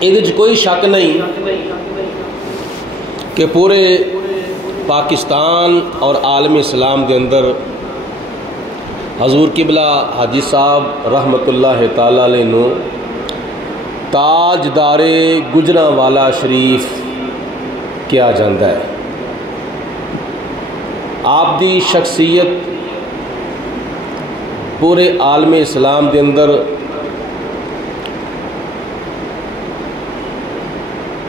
یہ کوئی شک نہیں کہ پورے پاکستان اور عالم اسلام کے اندر حضور قبلہ حاجی صاحب رحمت اللہ تعالی علیہ نو تاجدار گجرانوالا شریف کیا جاتا ہے۔ آپ دی شخصیت پورے عالم اسلام کے اندر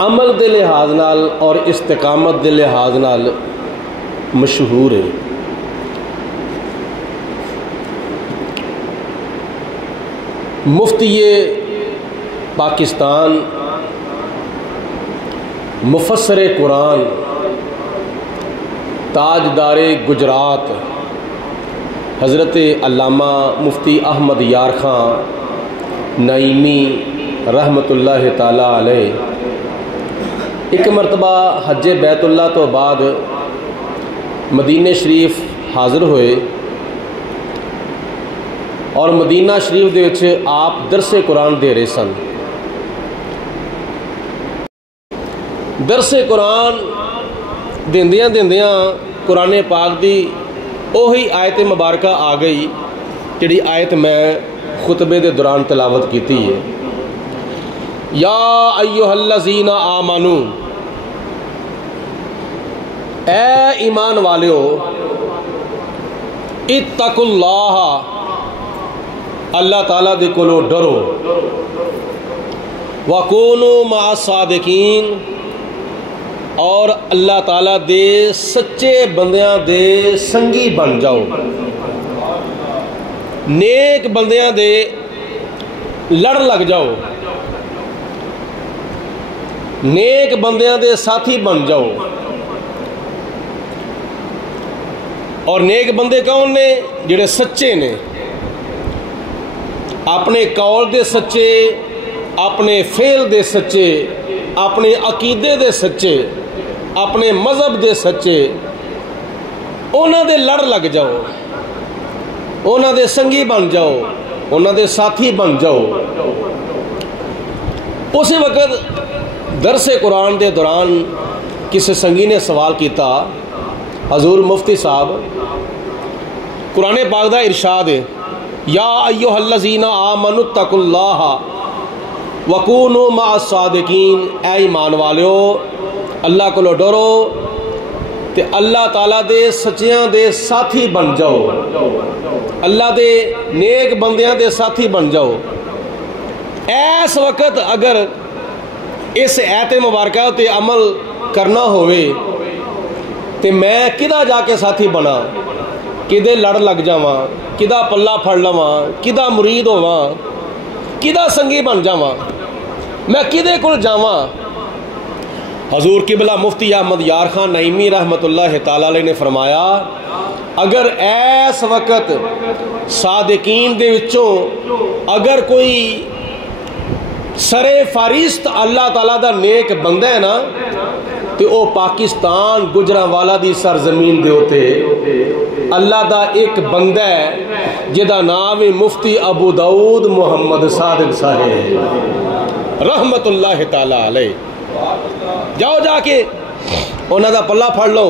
عمل دے لحاظ نال اور استقامت دے لحاظ نال مشہور ہے۔ مفتی پاکستان، مفسر قرآن، تاجدار گجرات حضرت علامہ مفتی احمد یار خان نعیمی رحمت اللہ تعالی علیہ ایک مرتبہ حج بیت اللہ تو بعد مدینہ شریف حاضر ہوئے اور مدینہ شریف دے وچ آپ درس قرآن دے رہے سن۔ درس قرآن دیندیاں دیندیاں قرآن پاک دی اوہی آیت مبارکہ آ گئی جڑی آیت میں خطبے دے دوران تلاوت کیتی ہے۔ یا ایھا الذین آمنو، اے ایمان والیو، اتقوا اللہ، اللہ تعالیٰ دے کولو ڈرو، وکونوا مع الصادقین، اور اللہ تعالیٰ دے سچے بندیاں دے سنگی بن جاؤ، نیک بندیاں دے لڑ لگ جاؤ، نیک بندیاں دے ساتھی بن جاؤ۔ اور نیک بندے کون نے؟ جڑے سچے نے، اپنے قول دے سچے، اپنے فعل دے سچے، اپنے عقیدے دے سچے، اپنے مذہب دے سچے، انہاں دے لڑ لگ جاؤ، انہاں دے سنگی بن جاؤ، انہاں دے ساتھی بن جاؤ۔ اسی وقت درس قرآن دے دوران کسی سنگی نے سوال کیتا، حضور مفتی صاحب قرآن پاک دا ارشاد ہے، یا ایھا الذین آمنوا اتقوا اللہ وکونوا مع الصادقین، اے ایمان والیو اللہ کو ڈرو تے اللہ تعالیٰ دے سچیاں دے ساتھی بن جاؤ، اللہ دے نیک بندیاں دے ساتھی بن جاؤ۔ اس وقت اگر اس ایت مبارکہ تے عمل کرنا ہوئے تے میں کدا جا کے ساتھی بنا، کدے لڑ لگ جاواں، کدا پلہ پھڑ لواں، کدا مرید ہوواں، کدا سنگی بن جاواں، میں کدے کول جاواں؟ حضور قبلہ مفتی احمد یار خان نعیمی رحمت اللہ تعالی علیہ نے فرمایا، اگر ایس وقت صادقین دے وچوں اگر کوئی سرے فارست اللہ تعالیٰ دا نیک بندہ ہے نا، تو او پاکستان گجرانوالا دی سرزمین دے ہوتے اللہ دا ایک بندہ ہے جدا نام مفتی ابو داؤد محمد صادق صاحب رحمت اللہ تعالی علیہ۔ جاؤ جا کے انہاں دا پلہ پھڑ لو،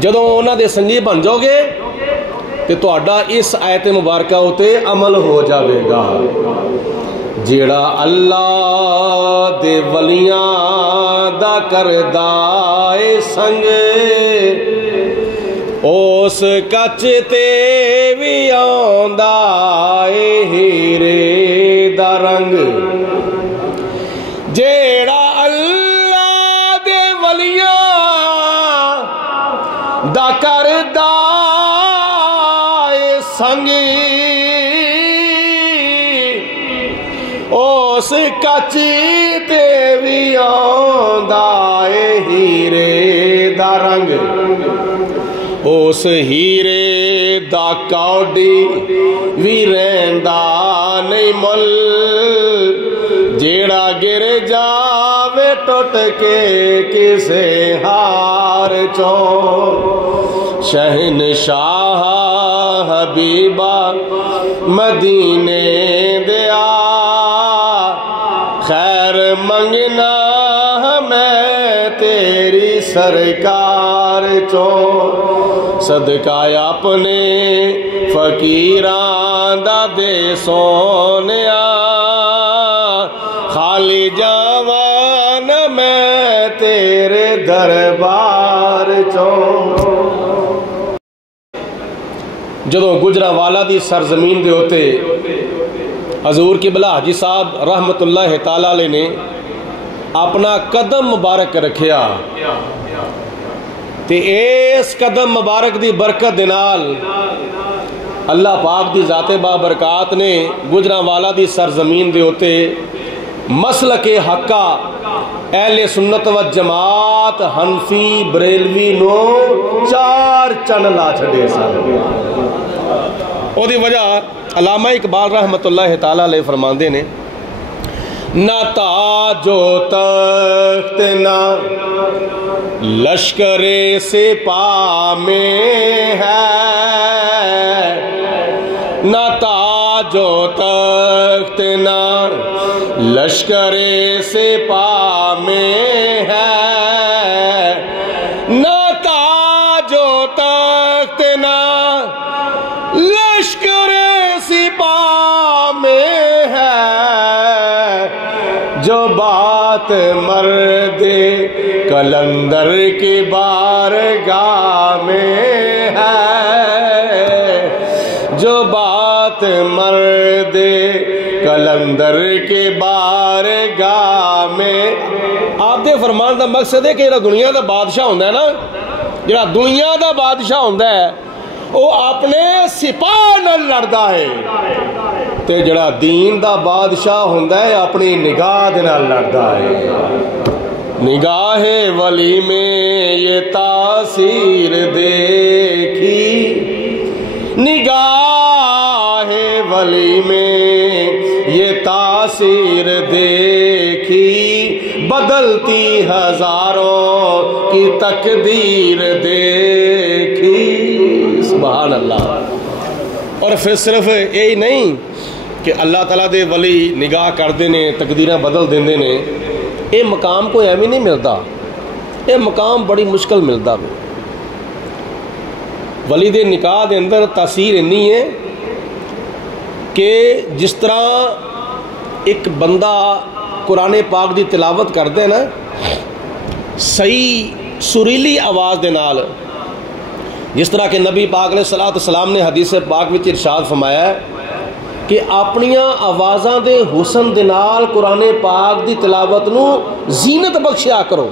جدوں انہاں دے سنگی بن جاؤ گے تو تہاڈا اس آیت مبارکہ ہوتے عمل ہو جاوے گا۔ جیڑا اللہ دے ولیاں دا کردا اے سنگ، اس کچ تے وی آندا اے ہیرے دا رنگ۔ جیڑا اللہ دے ولیاں دا کردا اے سنگ، اس کچ تے وی آندا اے ہیرے دا رنگ۔ اس ہیرے دا کوڈی وی رہندا نہیں مل، جیڑا گر جاوے ٹوٹ کے کسے ہار چوں۔ شہنشاہ حبیبہ مدینے دیا، خیر منگنا ہمیں تیری سرکار چوں صدقہ اپنے فقیراں دا دے سونیا خالی جاوان میں تیرے دربار چوں۔ جدوں گجرانوالہ دی سرزمین دے ہوتے حضور قبلہ حاجی صاحب رحمت اللہ تعالیٰ علیہ نے اپنا قدم مبارک رکھیا تے اس قدم مبارک دی برکت دنال اللہ پاک دی ذات بابرکات نے گجرانوالہ دی سرزمین دے ہوتے مسلک حقہ اہل سنت و جماعت حنفی بریلوی نو چار چن لا چھڑے سن۔ او دی وجہ علامہ اقبال رحمت اللہ تعالیٰ علیہ فرماندے نے نہ تاج و تخت نہ لشکر سپاہ میں ہے، نہ تاج و تخت نہ لشکر سپاہ میں ہے، نہ تاج و تخت نہ لشکر سپاہ میں ہے، جو بات مرد قلندر کی بارگاہ میں ہے، جو بات مرد قلندر کی بارگاہ میں۔ آپ دے فرمان دا مقصد ہے کہ جڑا دنیا دا بادشاہ ہوندہ ہے نا، جڑا دنیا دا بادشاہ ہوندہ ہے وہ اپنے سپاہ نال لڑدا ہے تے جڑا دین دا بادشاہ ہوندہ ہے اپنی نگاہ دے نال لڑدا ہے۔ نگاہ ولی میں یہ تاثیر دیکھی، نگاہ ولی میں یہ تاثیر دیکھی، بدلتی ہزاروں کی تقدیر دیکھی۔ سبحان اللہ۔ اور پھر صرف یہی نہیں کہ اللہ تعالیٰ دے ولی نگاہ کردے نے تقدیراں بدل دیندے نے، یہ مقام کوئی ایویں نہیں ملتا، یہ مقام بڑی مشکل ملتا ہے۔ ولی دے نکاح دے اندر تاثیر انی ہے کہ جس طرح ایک بندہ قرآن پاک دی تلاوت کرتے ہیں نا صحیح سریلی آواز دے نال، جس طرح کہ نبی پاک علیہ السلام نے حدیث پاک وچ ارشاد فرمایا ہے کہ اپنیاں آوازاں دے حسن دے نال قرآن پاک دی تلاوت نو زینت بخشیا کرو،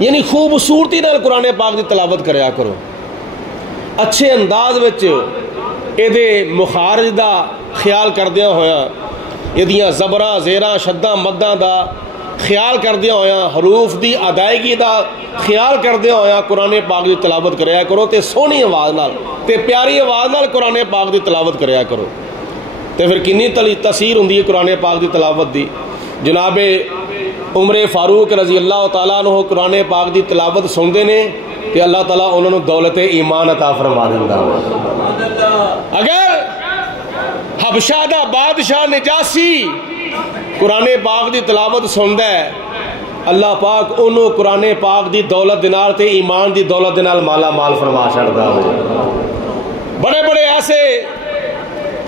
یعنی خوبصورتی نال قرآن پاک دی تلاوت کریا کرو، اچھے انداز وچ ایدے مخارج دا خیال کردیا ہویا، ایدیاں زبراں زیراں شداں مداں دا خیال کردیا ہویا، حروف دی ادائیگی دا خیال کردیا ہویا قرآن پاک دی تلاوت کریا کرو تے سونی آواز نال تے پیاری آواز نال قرآن پاک دی تلاوت کریا کرو۔ تے پھر کنی تاثیر ہوندی ہے قرآن پاک دی تلاوت دی۔ جناب عمر فاروق رضی اللہ تعالیٰ عنہ قرآن پاک دی تلاوت سندے نے کہ اللہ تعالیٰ انہوں نے دولت ایمان عطا فرما دیندا۔ اگر حبشہ دا بادشاہ نجاسی قرآن پاک دی تلاوت سندا ہے، اللہ پاک انہوں قرآن پاک دی دولت دینار تے ایمان دی دولت دینار مالا مال فرما چھڑدا ہے۔ بڑے بڑے ایسے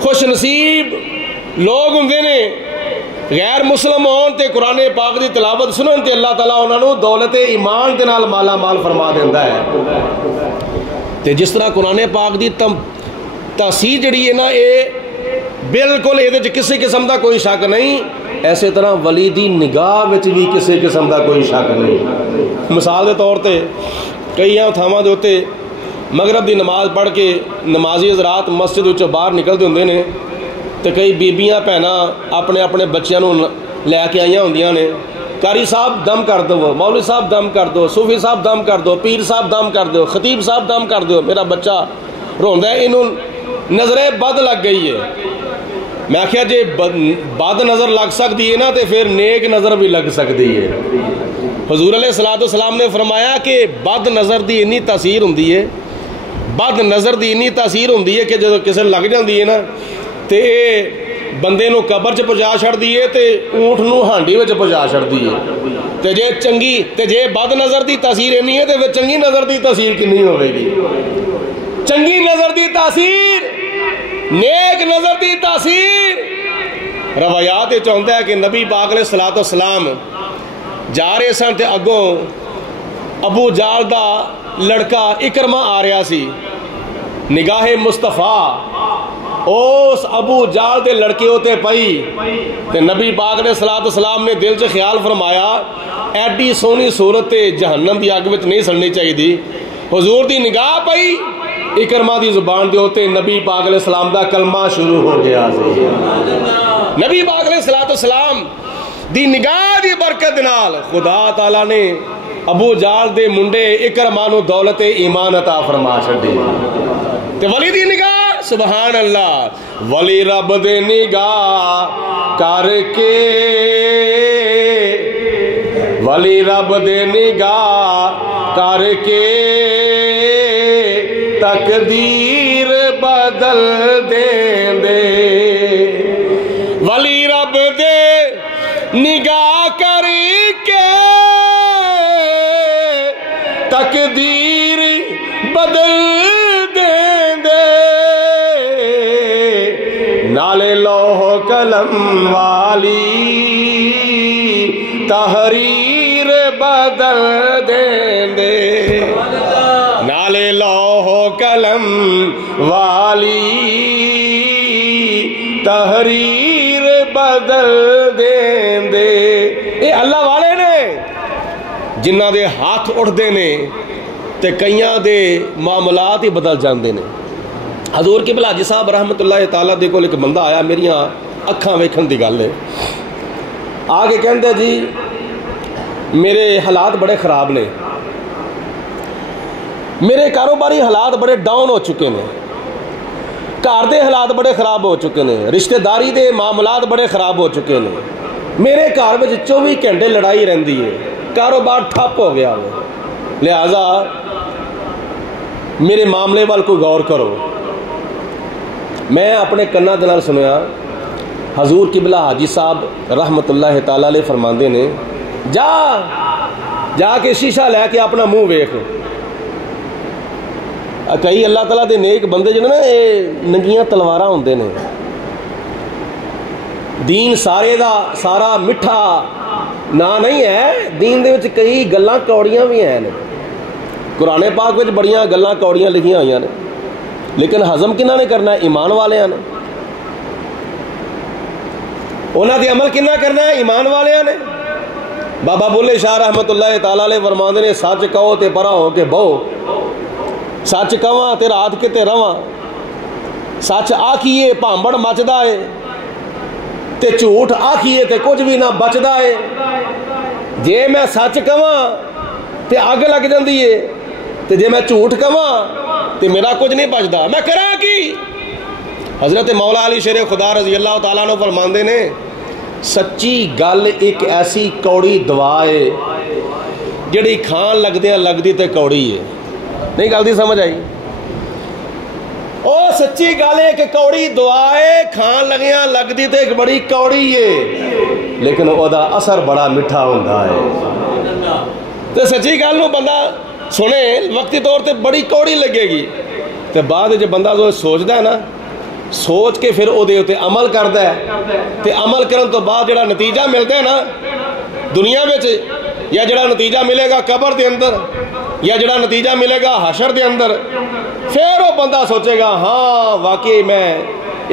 خوش نصیب لوگ ہوندے نے غیر مسلم ہون تے قرآن پاک دی تلاوت سنن تے اللہ تعالیٰ انہوں نے دولت ایمان دے نال مالا مال فرما دیندا ہے۔ تے جس طرح قرآن پاک دی تاثیر جڑی ہے نا یہ بالکل یہ کسی قسم دا کوئی شک نہیں، ایسے طرح ولی دی نگاہ وچ بھی کسی قسم دا کوئی شک نہیں۔ مثال دے طور تے کئی تھاواں دے اوتے مغرب دی نماز پڑھ کے نمازی حضرات مسجد وچوں باہر نکلدے ہوندے نے تے کئی بیبیاں بھیناں اپنے اپنے بچیاں نوں لے کے آئیاں ہوندیاں نے، قاری صاحب دم کر دو، مولوی صاحب دم کر دو، صوفی صاحب دم کر دو، پیر صاحب دم کر دو، خطیب صاحب دم کر دو، میرا بچہ روندا ہے، انہوں نظر بد لگ گئی ہے۔ میں آخیا جی بد نظر لگ سکتی ہے نا تو پھر نیک نظر بھی لگ سکتی ہے۔ حضور علیہ السلام نے فرمایا کہ بد نظر دی انی تاثیر ہوندی ہے، بد نظر دی انی تاثیر ہوندی ہے کہ جب کسی لگ جاندی ہے نا تے بندے نو قبر چ پہنچا چھڑدی ہے تے اونٹ نو ہانڈی وچ پہنچا چھڑدی ہے. تے جے چنگی تے جے بد نظر دی تاثیر اینی ہے تے پھر چنگی نظر دی تاثیر کنی ہوے گی؟ چنگی نظر دی تاثیر، نیک نظر دی تاثیر. روایات یہ چاہتا ہے کہ نبی پاک علیہ الصلوۃ والسلام جا رہے سن تے اگوں ابو جال دا لڑکا اکرمہ آ رہا سی. نگاہ مصطفیٰ اس ابو جال دے لڑکے ہوتے پئی تے نبی پاک علیہ الصلوۃ والسلام نے دل چ خیال فرمایا ایڈی سونی صورت تے جہنم دی اگ وچ نہیں سڑنی چاہیے. حضور دی نگاہ پئی اکرمہ دی زبان دے ہوتے نبی پاک علیہ السلام دا کلمہ شروع ہو گیا سی. نبی پاک علیہ الصلوۃ والسلام دی نگاہ دی برکت نال خدا تعالی نے ابو جال دے منڈے اکرمہ نو دولت ایمان عطا فرما چھڈی. تے ولی دی نگاہ سبحان اللہ، ولی رب دے نگاہ کر کے، ولی رب دے نگاہ کر کے تقدیر بدل دیں دے. ولی رب دے نگاہ کر کے تقدیر بدل دیں دے. نالے لوح قلم والی تحریر بدل دیں دے. نالے لوح قلم والی تحریر بدل دیں دے. اے اللہ والے نے جنہ دے ہاتھ اٹھتے نے تے کئیاں دے معاملات ہی بدل جاندے نے. حضور قبلہ حاجی صاحب رحمت اللہ تعالیٰ دے کول ایک بندہ آیا، میریاں اکھاں ویکھن دی گل ہے. آگے کہندے جی میرے حالات بڑے خراب نے، میرے کاروباری حالات بڑے ڈاؤن ہو چکے ہیں، گھر دے حالات بڑے خراب ہو چکے ہیں، رشتہ داری دے معاملات بڑے خراب ہو چکے ہیں، میرے گھر میں 24 گھنٹے لڑائی رہندی ہے، کاروبار ٹھپ ہو گیا ہے. لہذا میرے معاملے وال کوئی غور کرو. میں اپنے کنا دے نال سنیا حضور قبلہ حاجی صاحب رحمت اللہ تعالیٰ علیہ فرماندے نے جا کے شیشہ لے کے اپنا منہ ویکھ. کئی اللہ تعالیٰ دے نیک بندے جنے نا یہ ننگیاں تلواراں ہوندے نے. دین سارے دا سارا مٹھا نہ نہیں ہے، دین دے وچ کئی گلاں کوڑیاں بھی ہیں. قرآن پاک وچ بڑیاں گلاں کوڑیاں لکھیاں ہوئیاں نے، لیکن ہضم کنہاں نے کرنا ہے؟ ایمان والیاں نے. انہاں دی عمل کنہاں کرنا ہے؟ ایمان والیاں نے. بابا بلے شاہ رحمت اللہ تعالیٰ علیہ فرماندے نے سچ کہو تے پرا ہو کے بہو، سچ کہواں تے رات کے تے رواں، سچ آکھیے بھانبڑ مچدا ہے تے جھوٹ آکھیے تے کچھ بھی نہ بچدا ہے. جے میں سچ کہواں تے اگ لگ جاندی ہے تے جے میں جھوٹ کہواں تے میرا کچھ نہیں بچدا، میں کراں کی؟ حضرت مولا علی شیر خدا رضی اللہ تعالیٰ عنہ فرماندے نے سچی گل ایک ایسی کوڑی دعا ہے جڑی کھان لگدیاں لگدی تے کوڑی ہے. نہیں گل دی سمجھ آئی؟ او سچی گل ہے کہ کوڑی دعا ہے، کھان لگیاں لگدی تے ایک بڑی کوڑی ہے، لیکن او دا اثر بڑا میٹھا ہوندا ہے. تے سچی گل نو بندہ سنے وقتی طور تے بڑی کوڑی لگے گی، تے بعد جب بندہ جو سوچدا ہے نا، سوچ کے پھر او دے تے عمل کردا ہے تے عمل کرن تو بعد جڑا نتیجہ ملتا ہے نا دنیا وچ، یا جڑا نتیجہ ملے گا قبر دے اندر، یا جڑا نتیجہ ملے گا حشر دے اندر، پھر وہ بندہ سوچے گا ہاں واقعی میں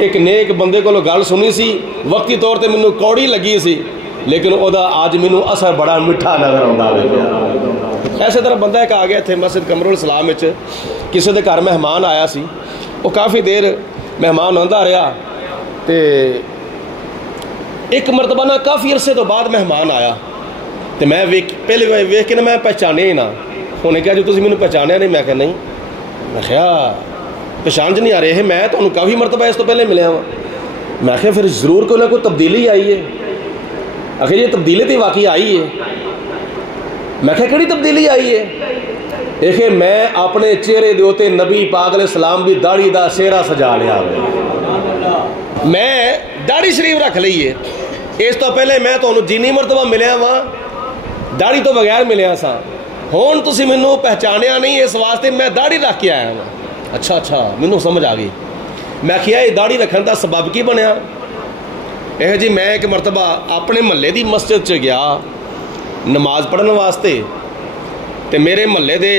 ایک نیک بندے کو گل سنی سی، وقتی طور تے مینوں کوڑی لگی سی، لیکن او دا آج مینوں اثر بڑا میٹھا نظر آਉਂਦਾ ہے. ایسے طرح بندہ ایک آ گیا تھے مسجد قمر الاسلام وچ، کسی دے گھر مہمان آیا سی، وہ کافی دیر مہمان آندا رہا تے ایک مرتبہ نہ کافی عرصے تو بعد مہمان آیا تے میں پہلے ویکھ کے نہ میں پہچانے ہی نہ. انہیں کہا جو تسی مینوں پہچانیا نہیں؟ میں کہا نہیں. میں کہا پہچان چ نہیں آ رہے میں تمہیں کافی مرتبہ اس تو پہلے ملیا ہوا. میں کہا پھر ضرور کوئی نہ کوئی تبدیلی آئی ہے. آخر یہ تبدیلی تو واقعی آئی ہے. میں کہا کہڑی تبدیلی آئی ہے؟ دیکھے میں اپنے چہرے دے اوتے نبی پاک علیہ السلام دی داڑھی دا سہرا سجا لیا. میں داڑھی شریف رکھ لئیے. اس تو پہلے میں تو جینی مرتبہ ملیا وا داڑھی تو بغیر ملیا سا. ہون تسی مینوں پہچانیا نہیں اس واسطے میں داڑھی رکھ کے آیا ہوں. اچھا مینوں سمجھ آ گئی. میں کیا یہ داڑھی رکھن دا سبب کی بنیا؟ یہ جی میں ایک مرتبہ اپنے محلے دی مسجد چ گیا نماز پڑھن واسطے تے میرے محلے دے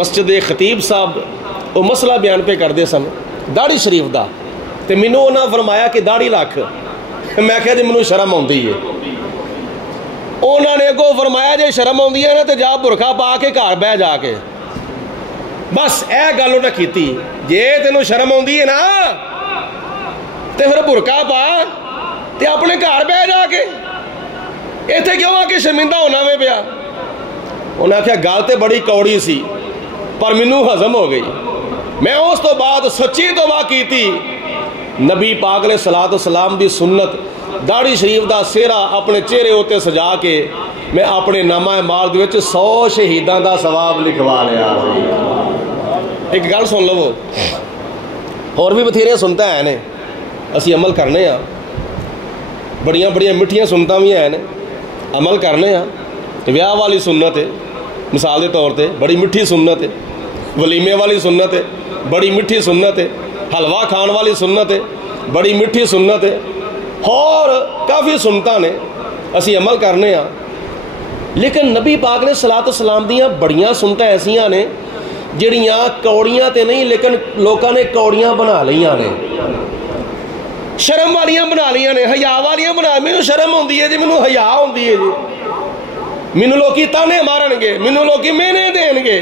مسجد دے خطیب صاحب وہ مسئلہ بیان پہ کرتے سن داڑھی شریف دا. تے مینوں انہاں فرمایا کہ داڑھی رکھ. میں کہا جی مینوں شرم آتی ہے. انہوں نے اگوں فرمایا جی شرم آتی ہے نا تو جا برقع پا کے گھر بہ جا کے. بس اے گل انہیں کیتی جی تینوں شرم آتی ہے نا تو پھر برقع پا تے اپنے گھر بہ جا کے اتنے کیوں آ کے شرمندہ ہونا میں پیا. انہیں آخیا گل تو بڑی کوڑی سی پر مینوں ہضم ہو گئی. میں اس تو بعد سچی توبہ کیتی. نبی پاک علیہ الصلوۃ والسلام دی سنت داڑھی شریف دا سہرا اپنے چہرے ہوتے سجا کے میں اپنے نامہ اعمال دے وچ 100 شہیداں دا ثواب لکھوا لیا. ایک گل سن لو اور بھی بتھیریاں سنتا ہیں نے اسی عمل کرنے ہاں. بڑیاں بڑیاں مٹھیاں سنتاں بھی ہیں عمل کرنے ہاں. ویاہ والی سنت ہے مثال کے طور پہ بڑی میٹھی سنت ہے. ولیمے والی سنت ہے بڑی میٹھی سنت ہے. حلوہ کھان والی سنت ہے بڑی میٹھی سنت ہے. اور کافی سنتاں نے اسی عمل کرنے ہاں. لیکن نبی پاک نے صلاۃ والسلام دیاں بڑیاں سنتاں ایسیاں نے جڑیاں کوڑیاں تے نہیں لیکن لوکاں نے کوڑیاں بنا لیاں نے, شرم والیاں بنا لیاں نے, حیا والیاں بنا. مینوں شرم ہوندی ہے جی, مینوں حیا ہوندی ہے جی. مینوں لوکی تانے مارن گے, مینوں لوکی مینے دین گے.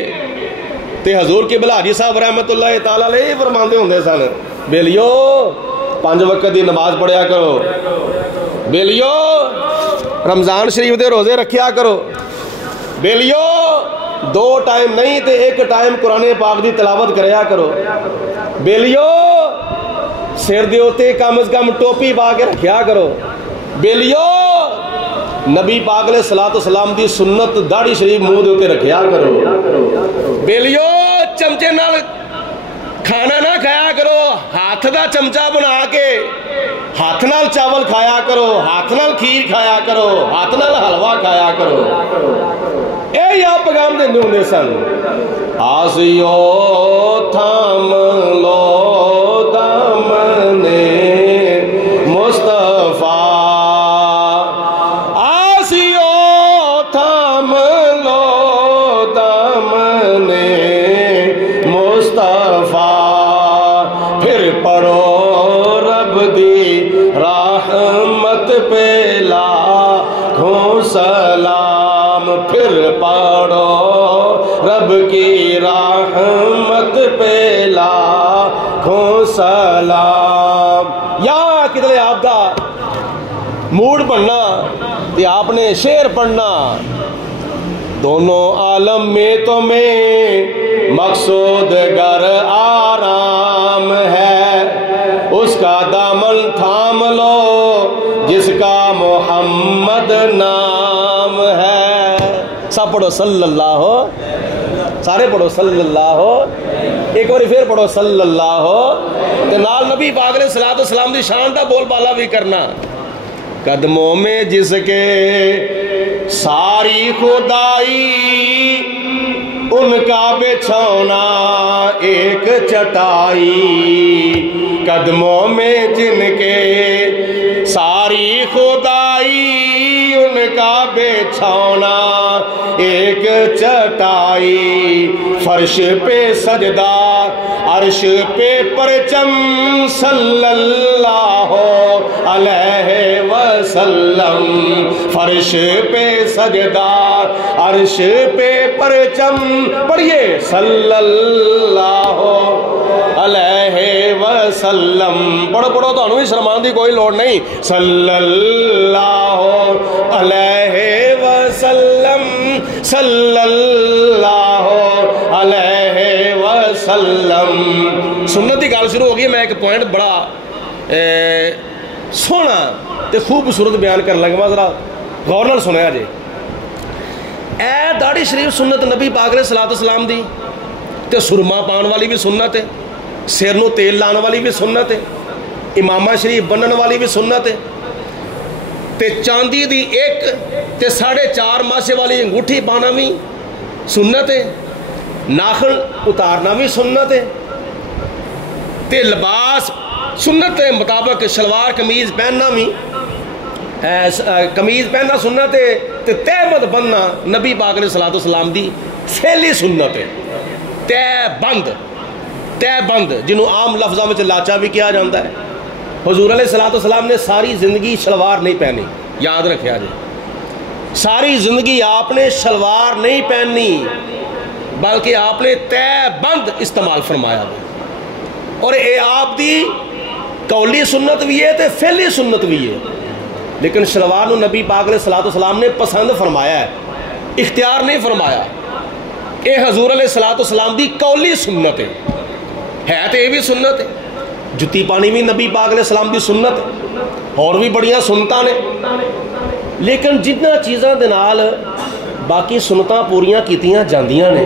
تے حضور قبلہ حاجی صاحب رحمت اللہ تعالیٰ علیہ فرماندے ہوندے سن بیلیو 5 وقت دی نماز پڑھیا کرو, بیلیو رمضان شریف دے روزے رکھیا کرو, بیلیو 2 ٹائم نہیں تے 1 ٹائم قرآن پاک دی تلاوت کریا کرو, بیلیو سر دے اوتے کم از کم ٹوپی پا کے رکھیا کرو, بیلیو نبی پاک علیہ الصلوۃ والسلام دی سنت داڑھی شریف منہ دے اوتے رکھیا کرو, بیلیو چمچے نال کھانا نہ کھایا کرو, ہاتھ دا چمچہ بنا کے ہاتھ نال چاول کھایا کرو, ہاتھ نال کھیر کھایا کرو, ہاتھ نال حلوہ کھایا کرو. اے یا پیغام دے ہوندے سن. آسیو تھام لو دامنے مصطفیٰ, آسیو تھام لو دامنے مصطفیٰ, پھر پڑھو رب دی رحمت پہ لاکھوں سلام, پھر پڑھو رب کی رحمت پہ لاکھوں سلام. یا کدھر آپ دا موڈ بننا تے آپ نے شعر پڑھنا. دونوں عالم میں تمہیں مقصود گر آرام ہے, اس کا دامن تھام لو جس کا محمد نام ہے. سب پڑھو صلی اللہ ہو, سارے پڑھو صلی اللہ ہو, ایک بار پھر پڑھو صلی اللہ ہو. تے نال نبی پاک علیہ الصلوۃ والسلام دی شان دا بول بالا بھی کرنا. قدموں میں جس کے ساری خدائی, ان کا بچھونا ایک چٹائی, قدموں میں جن کے ساری خدائی, ان کا بچھونا ایک چٹائی, فرش پہ سجدہ عرش پہ پرچم صلی اللہ علیہ وسلم, فرش پہ سجدہ عرش پہ پرچم, پڑھیے صلی اللہ علیہ وسلم. پڑھو پڑھو تو انہوں ہی شرمان دی کوئی لوڑ نہیں. صلی اللہ علیہ وسلم, صلی اللہ علیہ وسلم. سنت کی گل شروع ہو گئی. میں ایک پوائنٹ بڑا سونا تے خوبصورت بیان کر لگا, ذرا غور نال سنیا جی. اے داڑھی شریف سنت نبی پاک علیہ الصلوۃ والسلام دی, تے سرما پان والی بھی سنت ہے, سر نو تیل لان والی بھی سنت ہے, امامہ شریف بنن والی بھی سنت ہے، تے چاندی دی ایک تے 4.5 ماسے والی انگوٹھی پانا بھی سنت ہے، ناخن اتارنا بھی سنت ہے، تے لباس سنت کے مطابق شلوار قمیض پہننا بھی قمیض پہننا سنت ہے، تے تہبند بننا نبی پاک علیہ الصلوۃ والسلام دی فعلی سنت ہے۔ تہ بند جنہوں عام لفظوں میں لاچا بھی کیا جاتا ہے، حضور علیہ الصلوۃ والسلام نے ساری زندگی شلوار نہیں پہنی، یاد رکھیا جی، ساری زندگی آپ نے شلوار نہیں پہنی بلکہ آپ نے تہ بند استعمال فرمایا، اور اے آپ دی قولی سنت بھی ہے تے فعلی سنت بھی ہے، لیکن شلوار نو نبی پاک علیہ الصلوۃ والسلام نے پسند فرمایا ہے، اختیار نہیں فرمایا۔ اے حضور علیہ الصلوۃ والسلام دی قولی سنت ہے تو یہ بھی سنت ہے۔ جتی پانی بھی نبی پاک علیہ السلام دی سنت ہے، اور بھی بڑیاں سنتاں نے، لیکن جتنا چیزاں دے نال باقی سنتاں پوریاں کیتیاں جاندیاں نے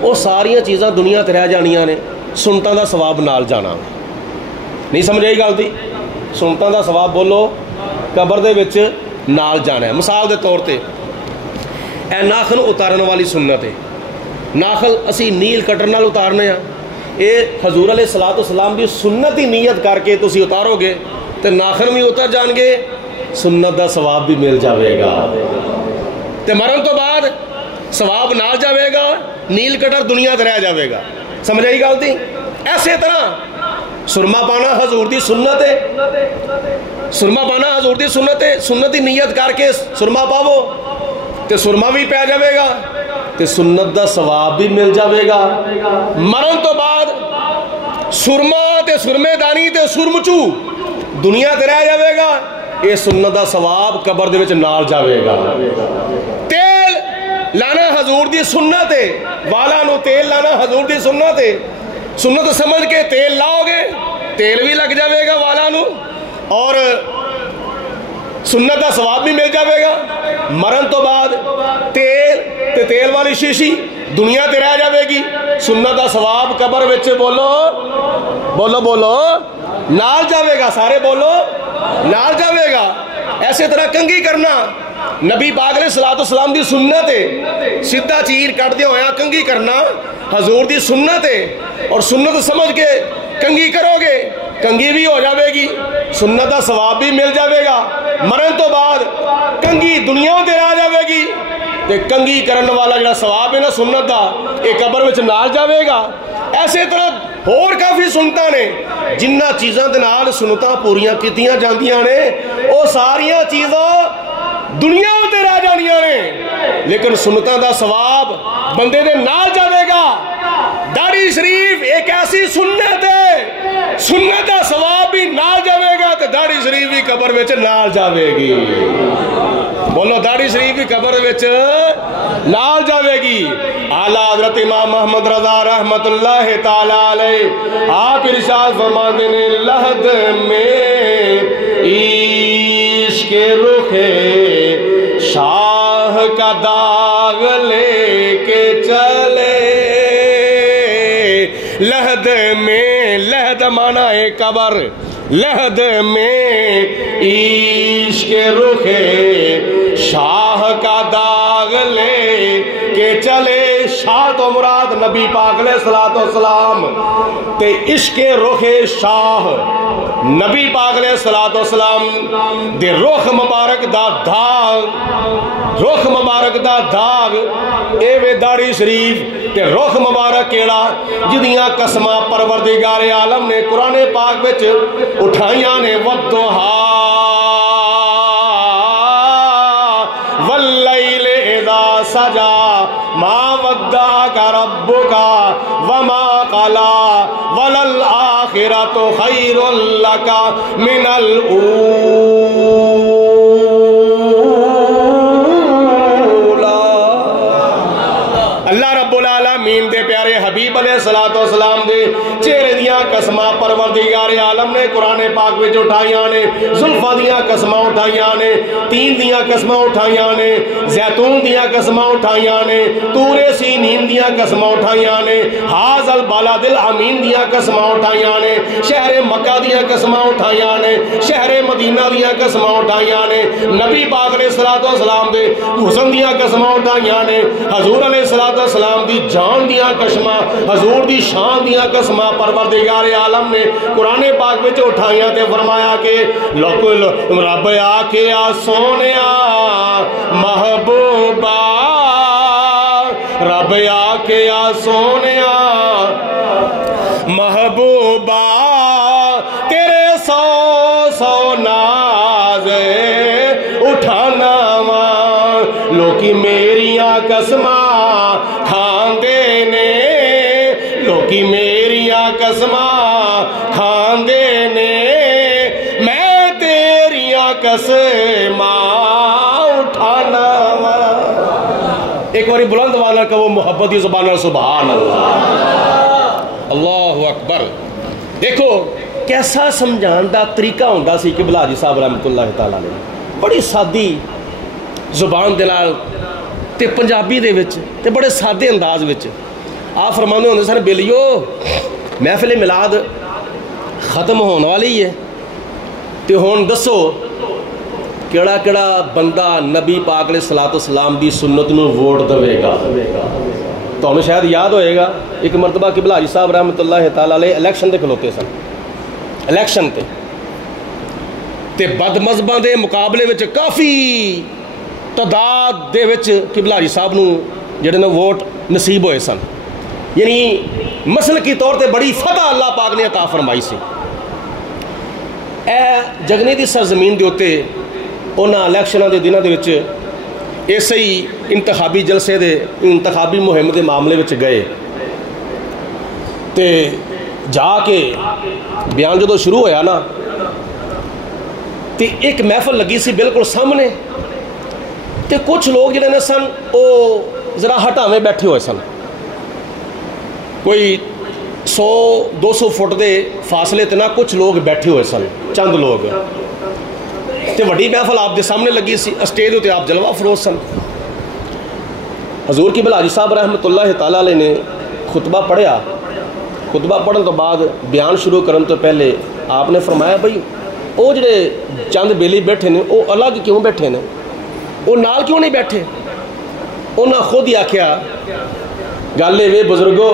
وہ ساریاں چیزاں دنیا تے رہ جانیاں نے، سنتاں دا ثواب نال جانا نہیں سمجھائی گل دی، سنتاں دا ثواب بولو قبر دے وچ نال جانا ہے۔ مثال دے طور تے اے ناخن اتارن والی سنت ہے، ناخل اسی نیل کٹر نال اتارنے ہیں، اے حضور علیہ الصلوۃ والسلام دی سنت ہی نیت کر کے تسی اتارو گے تے ناخن بھی اتر جان گے، سنت دا ثواب بھی مل جاوے گا، تے مرن تو بعد ثواب نال جاوے گا، نیل کٹر دنیا تے رہ جاوے گا، سمجھائی گل تھی۔ ایسے طرح سرما پانا حضور دی سنت ہے، سرما پانا حضور دی سنت ہے، سنت ہی نیت کر کے سرما پاو تے سرما بھی پی جاوے گا تے سنت دا ثواب بھی مل جاوے گا، مرن تو بعد سرما تے سرمے دانی تے سرمچو دنیا تے رہ جاوے گا، یہ سنت دا ثواب قبر دے وچ نال جاوے گا۔ تیل لانا حضور دی سنت ہے، والا نو تیل لانا حضور دی سنت ہے، سنت سمجھ کے تیل لاؤ گے تیل بھی لگ جاوے گا والا نو، اور سنت دا ثواب بھی مل جاوے گا۔ مرن تو بعد تیل تے تیل والی شیشی دنیا تے رہ جاوے گی، سنت دا ثواب قبر وچ بولو بولو بولو نال جاوے گا، سارے بولو نال جاوے گا۔ ایسے طرح کنگھی کرنا نبی پاک علیہ الصلوۃ والسلام دی سنت ہے، سیدھا چیر کٹ دے ہویا کنگھی کرنا حضور دی سنت ہے، اور سنت سمجھ کے کنگھی کرو گے کنگھی بھی ہو جاوے گی، سنت دا ثواب بھی مل جاوے گا۔ مرن تو بعد کنگھی دنیا تے آ جاوے گی تے کنگھی کرن والا جڑا ثواب ہے نا سنت دا یہ قبر وچ نال جاوے گا۔ ایسے طرح اور کافی سنتاں نے جنہ چیزاں دے نال سنتاں پوریاں کیتیاں جاندیاں نے وہ ساریاں چیزاں دنیا تے رہ جانیاں نے، لیکن سنتاں دا ثواب بندے دے نال جاوے گا۔ داڑھی شریف ایک ایسی سنت ہے، سنت دا ثواب بھی نال جاوے گا تے داڑھی شریف بھی قبر وچ نال جاوے گی، بولو داڑھی شریف بھی قبر وچ نال جاوے گی۔ اعلیٰ حضرت امام محمد رضا رحمت اللہ تعالیٰ علیہ آپ ارشاد فرماتے ہیں لحد میں عشق رخ شاہ کا داغ لے کے چلے، لحد میں، لحد مانا ہے قبر، لحد میں عشق رخ شاہ کا داغ لے کے چلے، شاہ تو مراد نبی پاک علیہ الصلوۃ والسلام تے عشق رخ شاہ نبی پاک علیہ الصلوۃ والسلام دے رخ مبارک دا داغ، رخ مبارک دا داغ اے وے داڑھی شریف تے رخ مبارک کیڑا جدیاں قسماں پروردگار عالم نے قرآن پاک وچ اٹھائیاں نے، وَالضُّحَىٰ وَاللَّيْلِ إِذَا سَجَىٰ مَا وَدَّعَكَ رَبُّكَ وَمَا قَلَىٰ وَلَلْآخِرَةُ خَيْرٌ لَكَ مِنَ الْأُولَىٰ۔ اللہ رب العالمین دے پیارے حبیب علیہ الصلوۃ والسلام دے چہرے دیاں دیاں قسماں پروردگار عالم نے قرآن پاک وچ اٹھائیاں نے، زلفاں دیاں قسماں اٹھائیاں نے، تین دیاں قسماں اٹھائیاں نے، زیتون دیاں قسماں اٹھائیاں نے، طور سینین دیاں قسماں اٹھائیاں نے، حاذ البلد الامین دیاں قسماں اٹھائیاں نے، شہر مکہ دیاں قسماں اٹھائیاں نے، شہر مدینہ دیاں قسماں اٹھائیاں نے، نبی پاک علیہ السلام دے حسن دیاں قسماں اٹھائیاں نے، حضور علیہ السلام دی جان دیاں قسماں، حضور دی شان دیاں قسماں پروردگار عالم نے قرآن پاک وچ اٹھائیاں تے فرمایا کہ لکل رب آکھیا سونیا محبوبہ، رب آکھیا سونیا محبوبہ، تیرے سو سو ناز اٹھانا وا، لوکی میریاں قسماں کھاندے نے، لوکی میریاں قسماں کھاندے نے، میں تیریاں قسماں اٹھانا وا۔ ایک باری بلند والا کہو محبت کی زبان سبحان اللہ، اللہ اکبر۔ دیکھو کیسا سمجھان دا طریقہ ہوندا سی قبلہ حاجی صاحب رحمۃ اللہ تعالی علیہ، بڑی سادی زبان دے نال تے پنجابی دے وچ تے بڑے سادے انداز وچ آپ فرماندے ہوندے سن بیلیو محفل میلاد ختم ہون والی ہے تے ہن دسو کیڑا کیڑا بندہ نبی پاک علیہ السلام دی سنت نو ووٹ دے گا۔ تو ہمیں شاید یاد ہوئے گا ایک مرتبہ قبلہ حاجی صاحب رحمۃ اللہ تعالی علیہ الیکشن تے کھلوتے سن، الیکشن تے بد مذہباں دے مقابلے وچ کافی تعداد دے وچ قبلہ حاجی صاحب نو جڑے نے ووٹ نصیب ہوئے سن، یعنی مسلکی طور تے بڑی فتح اللہ پاک نے عطا فرمائی سی۔ اے جگنی دی سرزمین دے اوتے انہاں الیکشناں دے دناں دے وچ ایسے ہی انتخابی جلسے دے انتخابی مہم دے معاملے وچ گئے تے جا کے بیان جدو شروع ہویا نا تے ایک محفل لگی سی بالکل سامنے تے کچھ لوگ جنہیں نے سن او ذرا ہٹاویں بیٹھے ہوئے سن، کوئی 100-200 فٹ دے فاصلے تے نہ کچھ لوگ بیٹھے ہوئے سن، چند لوگ تے وڈی محفل آپ دے سامنے لگی سی، اسٹیج تے آپ جلوہ فروز سن۔ حضور قبلہ حاجی صاحب رحمۃ اللہ تعالی علیہ نے خطبہ پڑھیا، خطبہ پڑھن تو بعد بیان شروع کرن تو پہلے آپ نے فرمایا بھئی وہ جڑے چند بیلی بیٹھے نے وہ الگ کیوں بیٹھے نے، وہ نال کیوں نہیں بیٹھے؟ انہاں خود ہی آکھیا گل وے بزرگو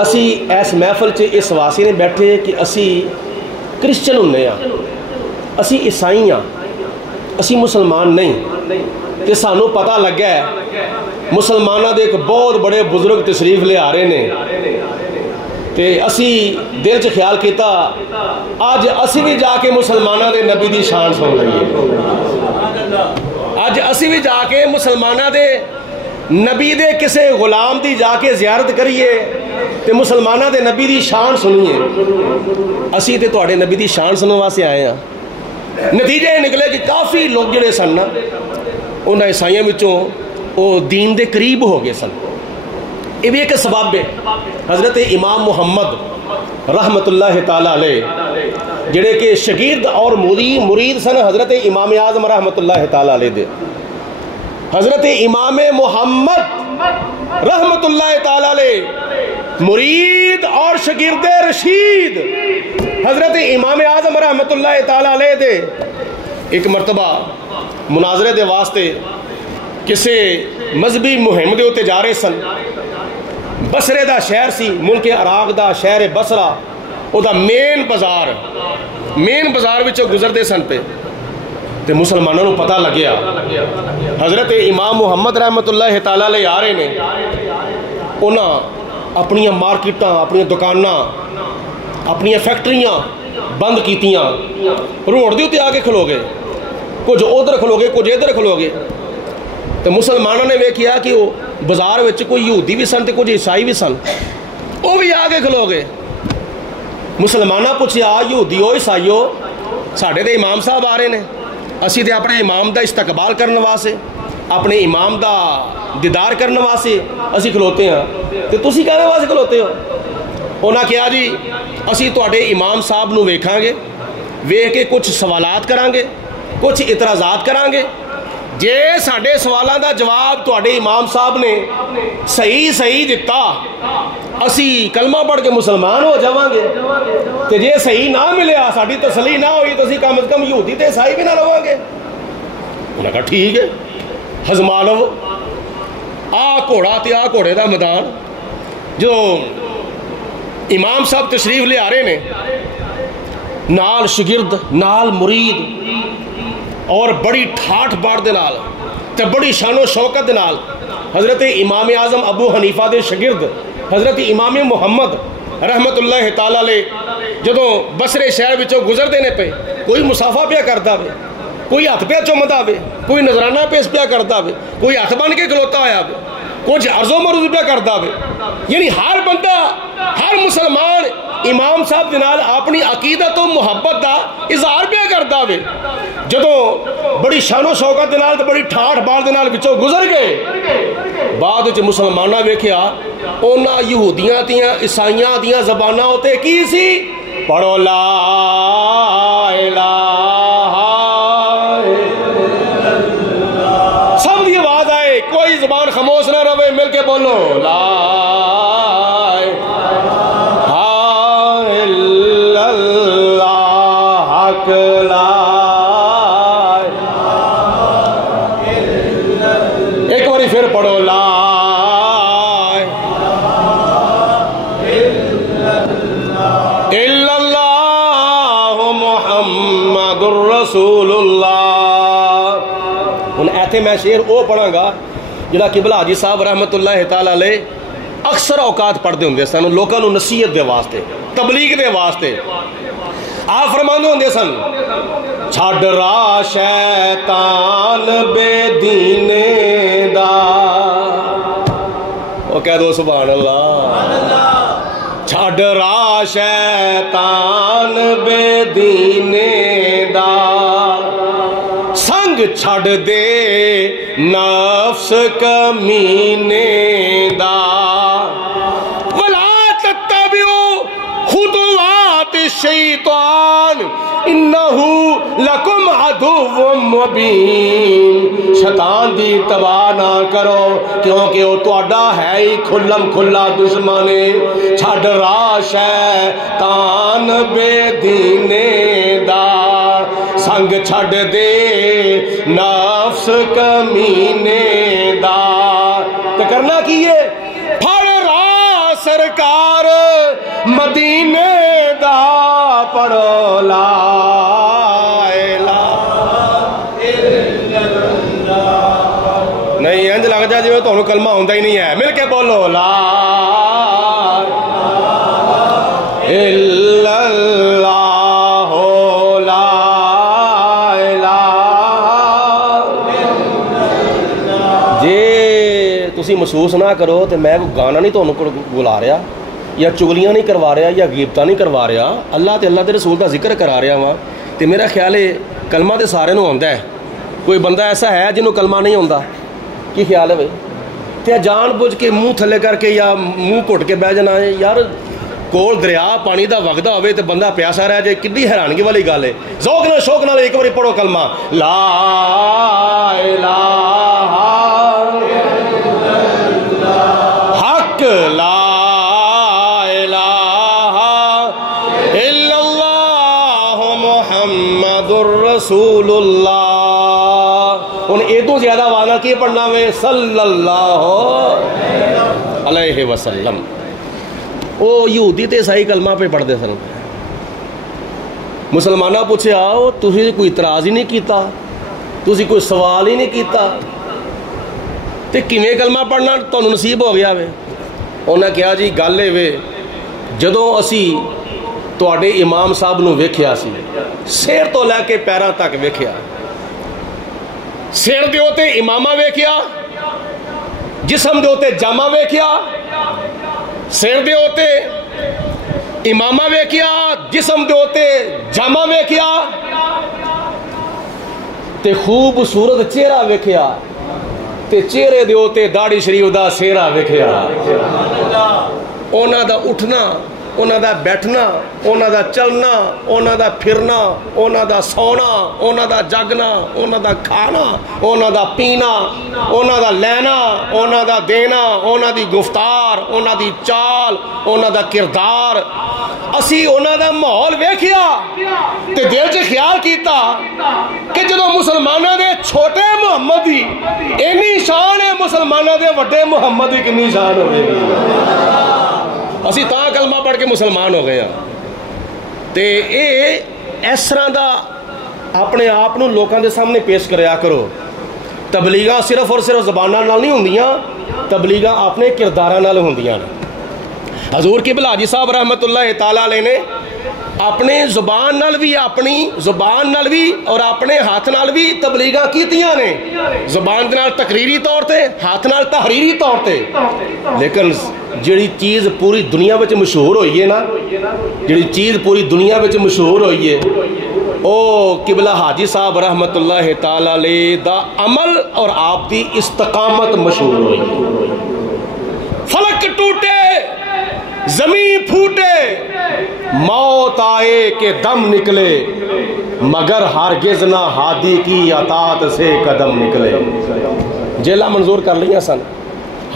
اسی ایس محفل چ اس واسطے نہیں بیٹھے کہ اسی کرسچن ہونے ہاں، اسی عیسائی ہاں، اسی مسلمان نہیں، تے سانو پتہ لگا ہے مسلمانوں دے ایک بہت بڑے بزرگ تشریف لے آ رہے نے تے اسی دل چ خیال کیتا اج اسی بھی جا کے مسلمانوں دے نبی دی شان سن لئیے، اج اسی بھی جا کے مسلمانوں دے نبی دے کسے غلام دی جا کے زیارت کریے تے مسلمانوں دے نبی دی شان سنیے۔ اسی تے تواڈے نبی دی شان سننے واسطے آئے ہیں۔ نتیجہ یہ نکلے کہ کافی لوگ جڑے سن نا انہاں عیسائیاں وچوں او دین دے قریب ہو گئے سن۔ یہ بھی ایک سبب ہے، حضرت امام محمد رحمت اللہ تعالی علیہ جڑے کہ شاگرد اور مرید سن حضرت امام اعظم رحمت اللہ تعالی علیہ دے، حضرت امام محمد رحمت اللہ تعالی علیہ مرید اور شاگرد رشید حضرت امام اعظم رحمت اللہ تعالی علیہ دے ایک مرتبہ مناظرے دے واسطے کسے مذہبی مہم دے ہوتے جا رہے سن۔ بصرے دا شہر سی، ملک عراق دا شہر بصرہ، او دا مین بازار وچوں گزردے سن پہ تے مسلمانوں کو پتہ لگیا حضرت امام محمد رحمت اللہ تعالی علیہ آ رہے نے، انہاں اپنی مارکیٹاں، اپنی دکاناں، اپنی فیکٹریاں بند کیتیاں، روڈ دے اوتے آ کے کھلو گئے، کچھ ادھر کھلو گئے کچھ ادھر کھلو گئے تو مسلمانوں نے ویکھیا کہ وہ بازار وچ کوئی یہودی بھی سن تے کچھ عیسائی بھی سن، وہ بھی آ کے کھلو گئے۔ مسلمانوں پوچھیا یہودیو عیسائیو ساڈے تے امام صاحب آ رہے نے، اسی تے اپنے امام دا استقبال کرنے واسطے، اپنے امام دا دیدار کرنے واسطے اسی کھلوتے ہیں، تے تسی کہنے واسطے کھلوتے ہو؟ انہاں کہا جی اسی تواڈے امام صاحب نو ویکھاں گے, ویکھ کے کچھ سوالات کران گے, کچھ اعتراضات کران گے. جے ساڈے سوالاں دا جواب تواڈے امام صاحب نے صحیح دتا, اسی کلمہ پڑھ کے مسلمان ہو جاواں گے. تے جے صحیح نہ ملیا, ساڈی تسلی نہ ہوئی, تو اسی کم از کم یہودی تے عیسائی بھی نہ رہواں گے. انہوں نے کہا ٹھیک ہے, ہزما لو. گھوڑا تے گھوڑے دا میدان. جو امام صاحب تشریف لے آ رہے نے, نال شگرد, نال مرید, اور بڑی ٹھاٹھ باڑ دے نال تے بڑی شان و شوکت دے نال حضرت امام اعظم ابو حنیفہ دے شگرد حضرت امام محمد رحمت اللہ تعالی علیہ جدوں بصرے شہر وچوں گزردے نے پے, کوئی مسافہ پیا کردا وے, کوئی ہاتھ پیا چومدا وے, کوئی نظرانہ پیش پیا کردا وے, کوئی ہاتھ بن کے کھلوتا ہویا وے, کچھ عرض و مرض پیا کردا وے. یعنی ہر بندہ, ہر مسلمان امام صاحب دے نال اپنی عقیدت و محبت دا اظہار پیا کردا وے. جدوں بڑی شان و شوکت دے نال تے بڑی ٹھاٹھ باڑ دے نال وچوں گزر گئے, بعد وچ مسلماناں ویکھیا انہاں یہودیاں تیاں عیسائیاں دیاں زباناں اُتے کی سی, پڑھو لا الہ, سب دی آواز آئے, کوئی زبان خاموش نہ رہے, مل کے بولو لا الہ الا اللہ حق لا. ایک باری پھر پڑھو لا الا اللہ محمد الرسول اللہ. ہن ایتھے میں شعر او پڑھاں گا جڑا قبلہ حاجی صاحب رحمت اللہ تعالی علیہ اکثر اوقات پڑھتے ہوندے سن لوکاں نو نصیحت دے واسطے, تبلیغ دے واسطے. آپ فرماندے ہوندے سن, چھڈ راہ شیطان بے دینے دا, او کہہ دو سبحان اللہ. چھڈ راہ شیطان بے دینے دا, سنگ چھڑ دے نفس کمینے دا, ولا تتبعوا خطوات الشیطان انہو لکم عدو مبین. شیطان دی اتباع نہ کرو کیونکہ وہ تہاڈا ہے ہی کھلم کھلا دشمن. چھڈ راہ شیطان بے دینے دا, سنگ چھڑ دے نفس کمینے دا. تو کرنا کیے, پھڑ راہ سرکار مدینے دا, پڑھو لا الہ الا اللہ. نہیں انج لگ جا جی میں تمہیں کلمہ ہوندا ہی نہیں ہے, مل کے بولو لا الا اللہ. تسی محسوس نہ کرو تو میں کوئی گانا نہیں تمہیں بلا رہا, یا چگلیاں نہیں کروا رہا, یا غیبتاں نہیں کروا رہا, اللہ تے اللہ دے رسول دا ذکر کرا رہا ہاں. تے میرا خیال ہے کلمہ تے سارے نو آندا ہے. کوئی بندہ ایسا ہے جنہوں کلمہ نہیں آندا, کی خیال ہے بھائی؟ تے جان بوجھ کے منہ تھلے کر کے یا منہ گھٹ کے بہ جانا ہے. یار کول دریا پانی دا وگدا ہوئے تے بندہ پیاسا رہ جائے, کتنی حیرانگی والی گل ہے. ذوق نال شوق نال ایک باری پڑھو کلمہ لا الہ حق لا الہ الا اللہ محمد الرسول اللہ. ان ایدوں زیادہ وانا کی پڑھنا ہوئے صلی اللہ علیہ وسلم. وہ یہودی تے عیسائی کلمہ پہ پڑھتے سن. مسلمانہ پوچھے آؤ تسی کوئی اعتراض ہی نہیں کیتا, تسی کوئی سوال ہی نہیں کیتا, تے کیویں کلمہ پڑھنا تانوں نصیب ہو گیا وے. انہاں کہا جی گل اے وے, جدوں اسی تواڈے امام صاحب نو ویکھیا سی, سر تو لے کے پیراں تک ویکھیا, سر دے اوتے امامہ ویکھیا, جسم دے اوتے جامہ ویکھیا, سر دے اوتے امامہ ویکھیا, جسم دے اوتے جامہ ویکھیا, تے خوبصورت چہرہ ویکھیا, تے چہرے دے اوتے داڑھی شریف دا سیرا ویکھیا. انہاں دا اٹھنا उन्हां दा बैठना, उन्हां दा चलना, उन्हां दा फिरना, उन्हां दा सौना, उन्हां दा जागना, उन्हां दा खाना, उन्हां दा पीना, उन्हां दा लैना, उन्हां दा देना, उन्हां दी गुफ्तार, उन्हां दी चाल, उन्हां दा किरदार, असी उन्हां दा माहौल वेखिया ते दिल च ख्याल किया कि जदों मुसलमानां दे छोटे मुहम्मद दी इन्नी शान है, मुसलमानां दे वड्डे मुहम्मद दी कितनी शान होगी। असी तां कलमा पढ़ के मुसलमान हो गए हैं। तो ये इस तरह का अपने आप को लोगों के सामने पेश कराया करो। तबलीगां सिर्फ और सिर्फ ज़बानां नाल नहीं होंदियां, तबलीगां अपने किरदारां नाल होंदियां। हजूर किबला हाजी साहब रहमतुल्लाह ताला अलैह ने अपने जुबान नाल भी, अपनी जुबान नाल भी और अपने हाथ नाल भी तबलीगां कीतियां ने। जुबान दे नाल तकरीरी तौर पे, हाथ नाल तहरीरी तौर पे। लेकिन जिहड़ी चीज़ पूरी दुनिया में मशहूर हुई है ना, जिहड़ी चीज़ पूरी में मशहूर हुई है, ओ किबला हाजी साहब रहमतुल्लाह ताला अलैह दा अमल और आप दी इस्तकामत मशहूर हुई। फलक टूटे, जमीन फूटे, मौत आए के दम निकले, मगर हरगिज ना हादी की अतात से कदम निकले। जेला मंजूर कर लिया सन,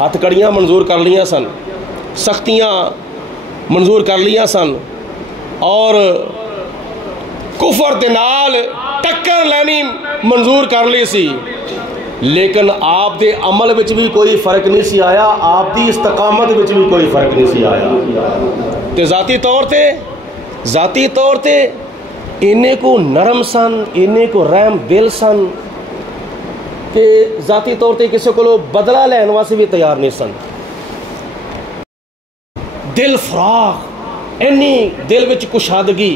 हथकड़ियाँ मंजूर कर लिया सन, सख्तियाँ मंजूर कर लिया सन, और कुफर दे नाल टक्कर लैनी मंजूर कर ली सी। लेकिन आप दे अमल विच भी कोई फर्क नहीं सी आया, आप दी इस्तकामत विच भी कोई फर्क नहीं सी आया। ते ज़ाती तौर ते इन्ने को नरम सन, इन्ने को रहम दिल सन कि ज़ाती तौर ते किसी को बदला लैन वास्ते भी तैयार नहीं सन। दिल फराग, इन्नी दिल विच कुशादगी,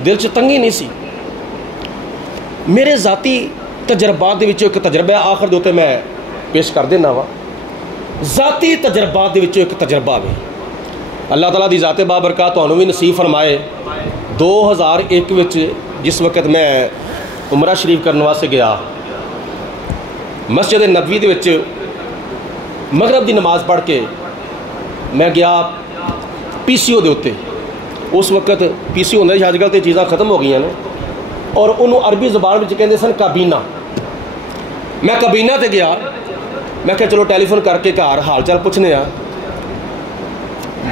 दिल च तंगी नहीं सी। मेरे ज़ाती तजर्बात दे विचों एक तजर्बा आखिर दे उत्ते मैं पेश कर देना वा। ज़ाती तजर्बात दे विचों एक तजर्बा वे, अल्लाह ताला दी ज़ाते बाबरकत तुहानू भी नसीब फरमाए। 2001 विच जिस वक्त मैं उमरा शरीफ करने वास्ते गया, मस्जिद नबवी दे विच मगरब की नमाज पढ़ के मैं गया PCO दे उत्ते। उस वक्त PCO होंदा, अजकल तो चीज़ां खत्म हो गई ने, और उन्होंने अरबी ज़बान में कहते सन काबीना। मैं काबीना ते गया, मैं क्या चलो टेलीफोन करके घर हाल चाल पूछने आ।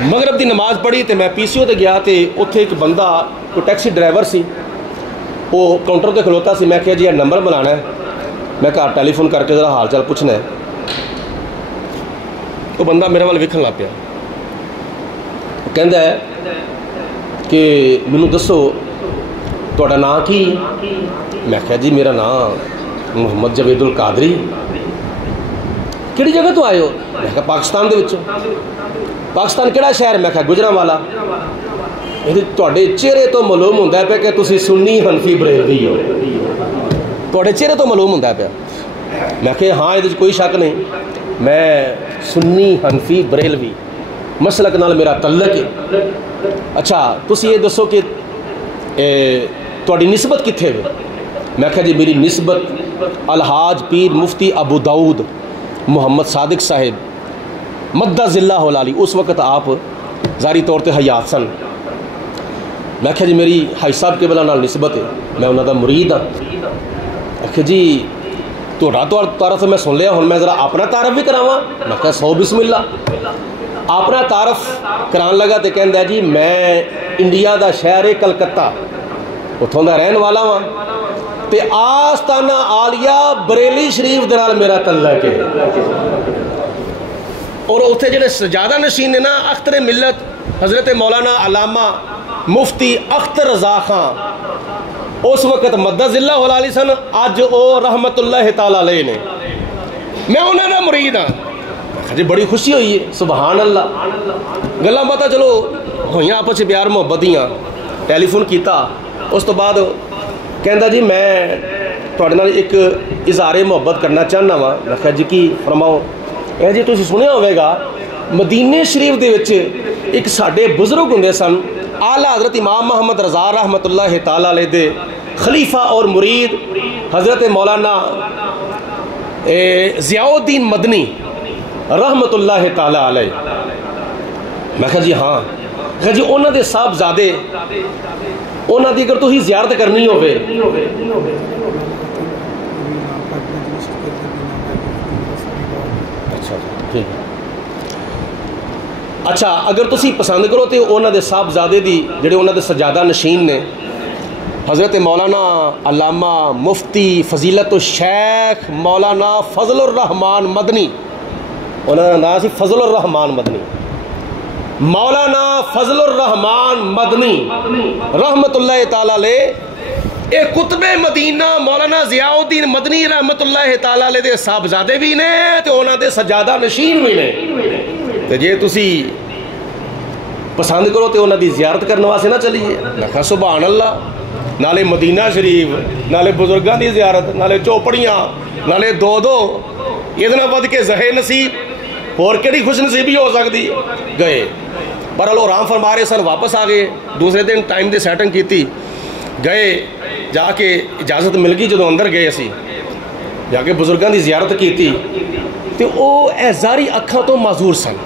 मगरब की नमाज पढ़ी तो मैं PCO ते गया, तो उत्थे एक बंदा कोई टैक्सी ड्राइवर सी, वो काउंटर पर खलोता सी। मैं क्या जी नंबर बनाना है, मैं घर टेलीफोन करके जरा हाल चाल पूछना है। तो बंदा मेरे वाल वेखन लग पिया, कहता है कि मैनू दसो तुहाडा नाम की? मैं क्या जी मेरा नाम मुहम्मद जवेदुल कादरी। किहड़ी जगह तो आए हो? मैं क्या पाकिस्तान दे विचों। पाकिस्तान किहड़ा शहर? मैं क्या गुजरांवाला। तुहाडे चेहरे तो मालूम होंदा पिया कि तुसीं सुन्नी हनफी बरेलवी हो, तुहाडे चेहरे तो मालूम होंदा पिया। मैं क्या हाँ, ये कोई शक नहीं, मैं सुन्नी हनफी बरेलवी, मसलक नाल मेरा तल्लक है। अच्छा तुसीं ये दसो कि तुहाडी निस्बत कित्थे वे? मैं क्या जी मेरी निस्बत अलहाज पीर मुफ्ती अबू दाऊद मुहम्मद सादिक साहिब मद्दा ज़िल्ला होलाली। उस वक्त आप ज़ारी तौर पर हयात सन। मैं क्या जी मेरी हाई साहब के बला नाल निस्बत है, मैं उन्हों का मुरीद हाँ। आखिर जी तुहाडा तारफ मैं सुन लिया, हुण मैं ज़रा अपना तारफ भी करावां। मैं क्या 100 बिस्मिल्ला। अपना तारफ करान लगा तो कहता जी मैं इंडिया का शहर है कलकत्ता, उत्थों का रहन वाला वा, ते आस्ताना आलिया बरेली शरीफ दे नाल मेरा तल्लक है। और उत्थे जिहड़े सजादा नशीन ने ना, अख्तर मिलत हज़रत मौलाना अलामा मुफ्ती अख्तर रज़ा खां, उस वक्त मद्दा ज़िल्ला होलाली सन, अज वो रहमतुल्लाह ताला अलैह ने। मैं उन्हों का मुरीद हाँ जी। बड़ी खुशी हुई है, सुबहान अल्लाह। गल्लां बातां चलो होइयां आपस च प्यार मुहब्बत दियां। टेलीफोन किया, उस तो बाद कहता जी मैं तुहाडे नाल एक इज़हारे मुहब्बत करना चाहना वा। मैं कहा जी की फरमाओ। कह जी तुसीं सुनिया होवेगा मदीने शरीफ दे विच एक साडे बुजुर्ग हुंदे सन, आला हज़रत इमाम मोहम्मद रज़ा रहमतुल्लाह ताला अलैह दे खलीफा और मुरीद हज़रत मौलाना ज़ियाउद्दीन मदनी रहमतुल्लाह ताला अलैह। मैं कहा जी हाँ। جی انہوں دے صاحبزادے انہوں دی اگر تسی زیارت کرنی ہوئے اچھا اگر تسی پسند کرو تو انہوں دے صاحبزادے دی جڑے انہوں دے سجادہ نشین نے حضرت مولانا علامہ مفتی فضیلت الشیخ مولانا فضل الرحمان مدنی، انہوں کا نام سی فضل الرحمان مدنی، مولانا فضل الرحمان مدنی رحمت اللہ تعالی علیہ، اے قطب مدینہ مولانا ضیاء الدین مدنی رحمت اللہ تعالی علیہ دے صاحبزادے بھی نے تو انہوں دے سجادہ نشین بھی نے، تو جے تسی پسند کرو تو انہوں دی زیارت کرنے واسطے نہ چلیے۔ میں کہا سبحان اللہ، نالے مدینہ شریف، نالے بزرگاں دی زیارت، نالے چوپڑیاں، نالے دو یہ نہ ود کے زہے نصیب اور کیڑی خوش نصیبی ہو سکتی۔ گئے برحال آرام فرما رہے سن، واپس آ گئے، دوسرے دن ٹائم دی سیٹنگ کیتی، گئے جا کے اجازت مل گئی، جدو اندر گئے اسی جا کے بزرگاں دی زیارت کیتی تو او اعزاری اکھاں تو معذور سن۔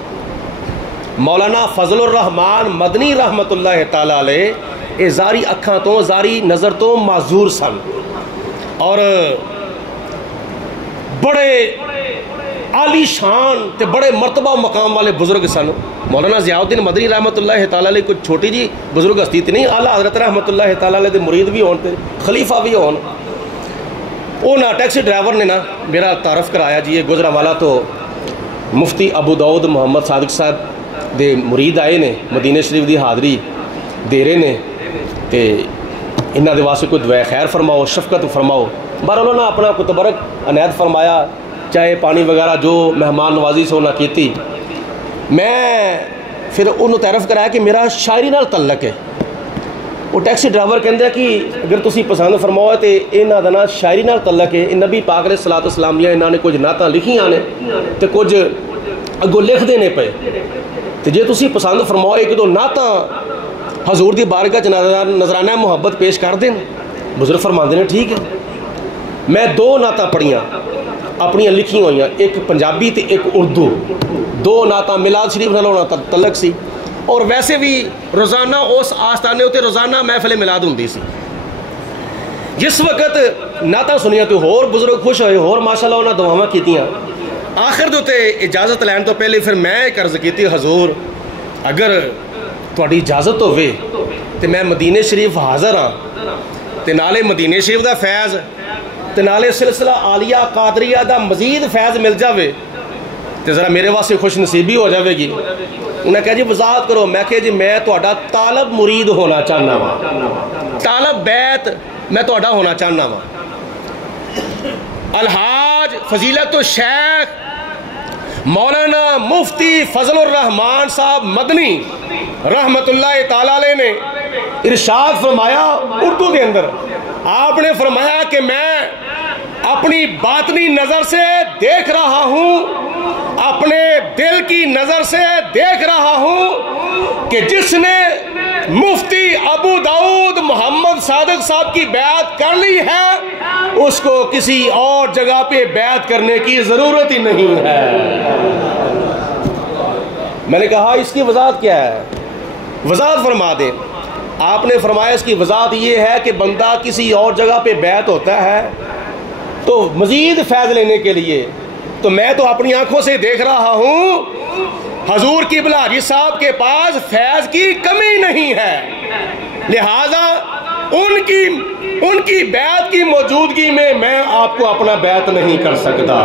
مولانا فضل الرحمان مدنی رحمت اللہ تعالی علیہ اے زاری اکھاں تو زاری نظر تو معذور سن اور بڑے عالی شان تے بڑے مرتبہ و مقام والے بزرگ سن۔ مولانا ضیاء الدین مدنی رحمت اللہ تعالی علیہ کوئی چھوٹی جی بزرگ ہستی تے نہیں، اعلیٰ حضرت رحمت اللہ تعالی علیہ دے مرید بھی ہون تے خلیفہ بھی ہون۔ وہ نا ٹیکسی ڈرائیور نے نا میرا تعارف کرایا جی یہ گجرانوالہ تو مفتی ابو داؤد محمد صادق صاحب دے مرید آئے نے، مدینہ شریف دی حاضری دے رہے نے تے انہاں دے واسطے کوئی دعائے خیر فرماؤ، شفقت فرماؤ۔ بہرحال انہوں نے اپنا کوئی تبرک عنایت فرمایا، چائے پانی وغیرہ جو مہمان نوازی سے انہوں نے کیتی۔ میں پھر انہوں تعارف کرایا کہ میرا شاعری نال تعلق ہے۔ وہ ٹیکسی ڈرائیور کہندے کہ اگر تسی پسند فرماؤ تو انہاں دا نا شاعری نال تعلق ہے، نبی پاک علیہ الصلوۃ والسلام دیاں انہاں نے کچھ نعتاں لکھیاں نے تے کچھ اگوں لکھ دینے پے، تے جے تسی پسند فرماؤ ایک دو نعتاں حضور دی بارگاہ نذرانہ محبت پیش کر دیں۔ بزرگ فرماندے نے ٹھیک ہے۔ میں دو نعتاں پڑھیاں اپنی لکھی ہوئیاں، ایک پنجابی تے ایک اردو، دو نعتاں میلاد شریف نال ہونا تعلق سی اور ویسے بھی روزانہ اس آستانے ہوتے روزانہ محفل میلاد ہوندی سی۔ جس وقت نعتاں سنیاں تو ہور بزرگ خوش ہوئے، ہور ماشاءاللہ انہاں دعاواں کیتیاں۔ آخر دوتے اجازت لین تو پہلے پھر میں ایک عرض کیتی، حضور اگر تھوڑی اجازت ہوئے تو میں مدینہ شریف حاضر ہاں تے نالے مدینہ شریف دا فیض تے نالے سلسلہ عالیہ قادریہ دا مزید فیض مل جاوے تے ذرا میرے واسطے خوش نصیبی ہو جاوے گی۔ انہیں کہا جی وضاحت کرو، میں کہا جی میں تہاڈا طالب مرید ہونا چاہنا وا، طالب بیت میں تہاڈا ہونا چاہنا وا۔ الحاج فضیلت الشیخ مولانا مفتی فضل الرحمان صاحب مدنی رحمت اللہ تعالی علیہ نے ارشاد فرمایا اردو کے اندر، آپ نے فرمایا کہ میں اپنی باطنی نظر سے دیکھ رہا ہوں، اپنے دل کی نظر سے دیکھ رہا ہوں کہ جس نے مفتی ابو داؤد محمد صادق صاحب کی بیعت کر لی ہے اس کو کسی اور جگہ پہ بیعت کرنے کی ضرورت ہی نہیں ہے۔ میں نے کہا اس کی وضاحت کیا ہے؟ وضاحت فرما دیں۔ آپ نے فرمایا اس کی وضاحت یہ ہے کہ بندہ کسی اور جگہ پہ بیعت ہوتا ہے تو مزید فیض لینے کے لیے، تو میں تو اپنی آنکھوں سے دیکھ رہا ہوں حضور قبلہ حاجی صاحب کے پاس فیض کی کمی نہیں ہے، لہذا ان کی بیعت کی موجودگی میں آپ کو اپنا بیعت نہیں کر سکتا۔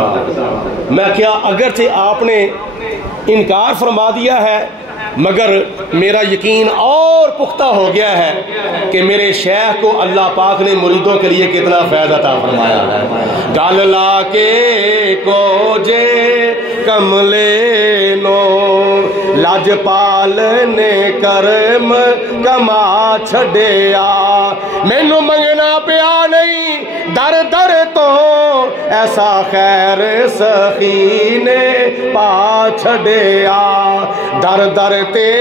میں کیا اگرچہ آپ نے انکار فرما دیا ہے مگر میرا یقین اور پختہ ہو گیا ہے کہ میرے شیخ کو اللہ پاک نے مریدوں کے لیے کتنا فیض عطا فرمایا ہے۔ گل لا کے کو جے کملے نو لاجپال نے کرم کما چھڈیا، مینوں منگنا پیا نہیں در در تو اے ایسا خیر سخی نے پا چھڑیا در در تے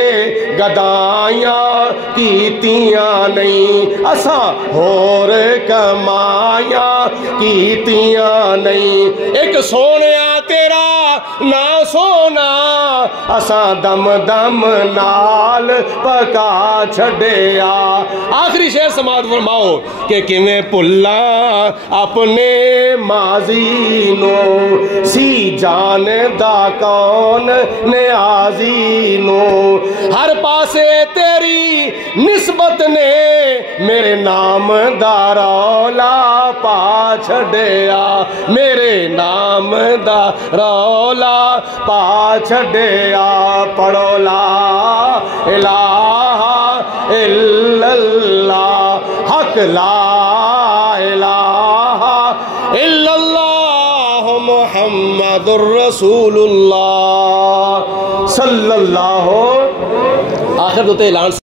گدائیاں کیتیاں نہیں اساں ہور کمائیاں کیتیاں نہیں ایک سونیا تیرا نہ سونا اساں دم دم نال پکا چھڑیا آخری شعر سماعت فرماؤ کہ کیویں پلا اپنے ماضی نو سی جان دا کون نیازی نو ہر پاسے تیری نسبت نے میرے نام دا رولا پا چھڑیا میرے نام دا رولا پا چھڑیا پڑھو لا الہ الا اللہ حق لا الہ الا اللہ محمد الرسول اللہ صلی اللہ آخر دوتے اعلان